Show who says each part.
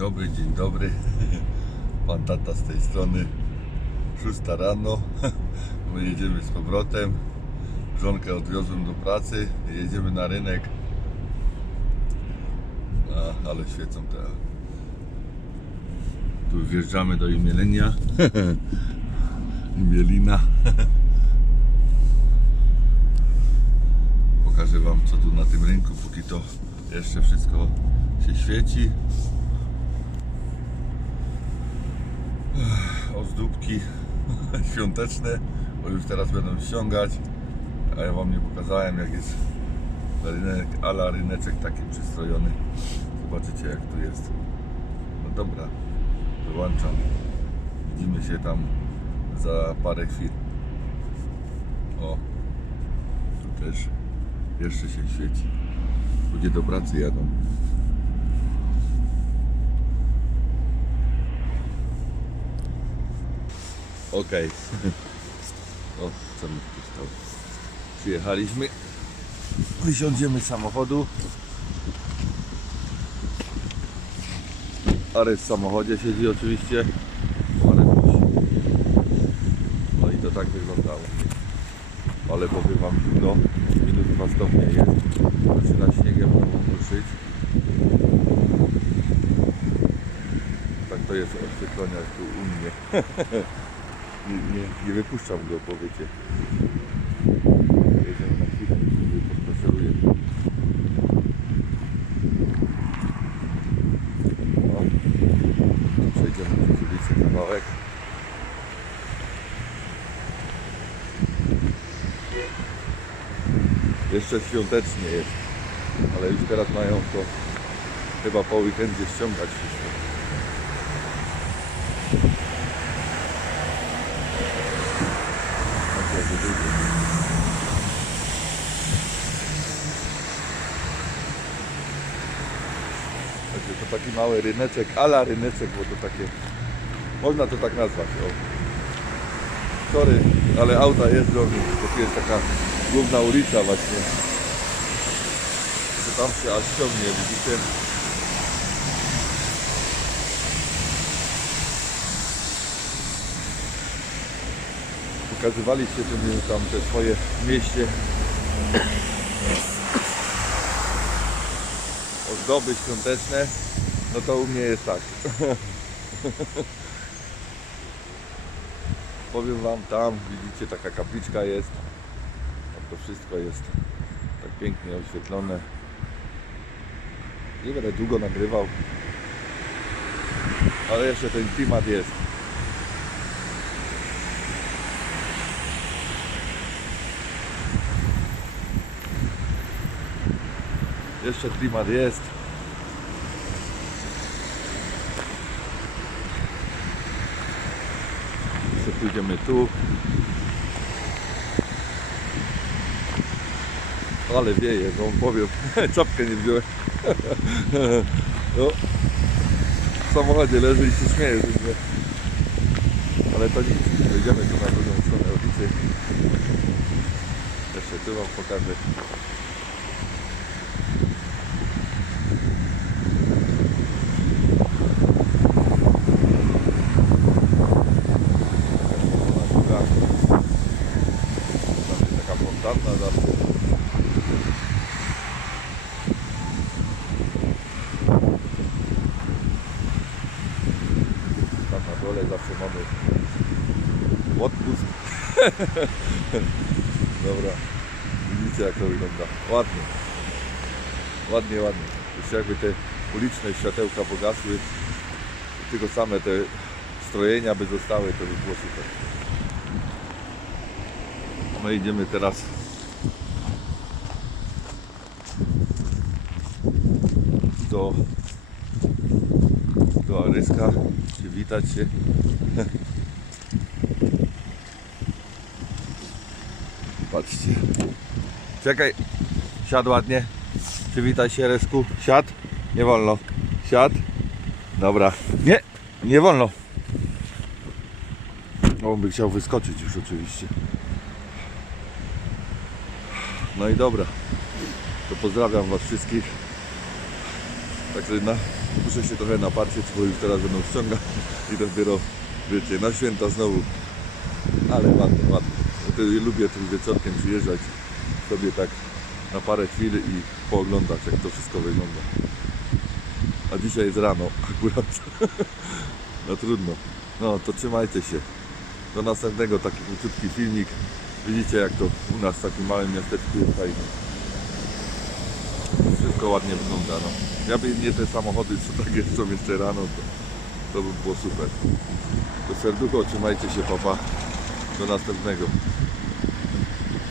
Speaker 1: dobry, dzień dobry. Pan tata z tej strony. 6 rano. My jedziemy z powrotem. Żonkę odwiozłem do pracy. Jedziemy na rynek. A, ale świecą te. Tu wjeżdżamy do Imielenia. Imielina. Pokażę Wam co tu na tym rynku, póki to jeszcze wszystko się świeci. Ozdóbki świąteczne, bo już teraz będą ściągać. A ja Wam nie pokazałem jak jest rynek, ala ryneczek taki przystrojony. Zobaczycie jak tu jest. No dobra, wyłączam. Widzimy się tam za parę chwil. O, tu też jeszcze się świeci. Ludzie do pracy jadą. Okej. O, co mi tu stało? Przyjechaliśmy. Wysiądziemy z samochodu. Arek w samochodzie siedzi oczywiście. Musi. No i to tak wyglądało. Ale powiem wam zimno. Minus 2 stopnie jest. Zaczyna śniegiem ruszyć. Tak to jest oświetlenia tu u mnie. nie, nie, nie wypuszczam go, powiecie. Jedziemy na chwilę, sobie pospaceruję. O, tu przejdziemy przez ulicę kawałek. Jeszcze świątecznie jest, ale już teraz mają to chyba po weekendzie ściągać wszystko. Tak jakby dużo. Także to taki mały ryneczek, ala ryneczek, bo to takie, można to tak nazwać. O. Sorry, ale auta jeżdżą, bo tu jest taka główna ulica właśnie. To tam się aż ciągnie, widzicie? Pokazywaliście mi tam te swoje mieście ozdoby świąteczne, no to u mnie jest tak. Powiem wam tam, widzicie taka kapliczka jest. Tam to wszystko jest tak pięknie oświetlone. Nie będę długo nagrywał. Ale jeszcze ten klimat jest. Jeszcze klimat jest. Jeszcze pójdziemy tu. Ale wieje, no powiem. Czapkę nie wziąłem. No. W samochodzie leży i się śmieje. że. Ale to nic. Wejdziemy tu na drugą stronę ulicy. Jeszcze tu wam pokażę. Druga. Tam fontanna zawsze. Tam na dole zawsze mamy odpust. Dobra. Widzicie jak to wygląda. Ładnie. Ładnie, ładnie. Już jakby te uliczne światełka pogasły. Tylko same te strojenia by zostały, to by było super. My idziemy teraz do do Aryska, przywitać się. Patrzcie. Czekaj, siadł ładnie. Przywitaj się Resku. Siad. Nie wolno. Siad. Dobra. Nie, nie wolno. On by chciał wyskoczyć już oczywiście. No i dobra. To pozdrawiam Was wszystkich. Także na, muszę się trochę napatrzeć, bo już teraz będą ściągać i dopiero, wiecie, na święta znowu. Ale ładnie, ładnie. Ja lubię tym wieczorkiem przyjeżdżać sobie tak na parę chwil i pooglądać, jak to wszystko wygląda. A dzisiaj jest rano akurat. No trudno. No to trzymajcie się. Do następnego taki króciutki filmik. Widzicie jak to u nas w takim małym miasteczku jest fajnie. Wszystko ładnie wygląda. No. Ja bym nie te samochody, co tak jeżdżą jeszcze rano, to, to by było super. To serducho, trzymajcie się papa. Do następnego.